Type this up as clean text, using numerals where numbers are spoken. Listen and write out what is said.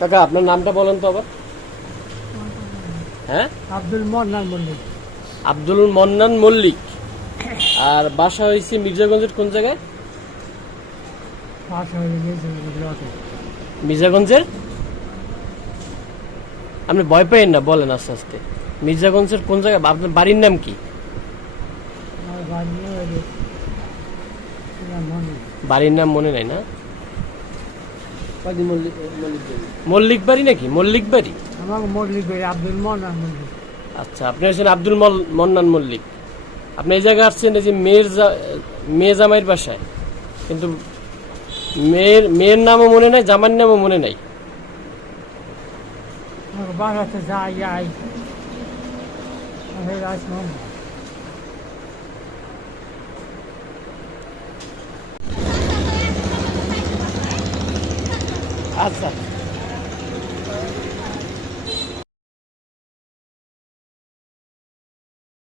কাকা আপনার নামটা বলেন তো আবার। হ্যাঁ, আব্দুল মন্নান মল্লিক। আব্দুল মন্নান মল্লিক। আর বাসা হয়েছে মির্জাগঞ্জের কোন জায়গায়? পাশ হয়ে গিয়েছে লটে। মির্জাগঞ্জের, আপনি ভয় পাইেন না, বলেন আস্তে আস্তে। মির্জাগঞ্জের কোন জায়গায়? আপনার বাড়ির নাম কি? আমার বাড়ি হয়ে মনে বাড়ির নাম মনে নাই না? মল্লিক বাড়ি নাকি? মল্লিক বাড়ি। আমাকে মল্লিক ভাই আব্দুল মন্নান মল্লিক। আচ্ছা, আপনি হচ্ছেন আব্দুল মন্নান মল্লিক। আপনি এই জায়গায় আসছেন এই যে মেয়ে জামাইয়ের বাসায়, কিন্তু মেয়ের নামও মনে নাই, জামাইয়ের নামও মনে নাই। আমাকে বাসাতে যাই আই রাজ মোহাম্মদ। আচ্ছা।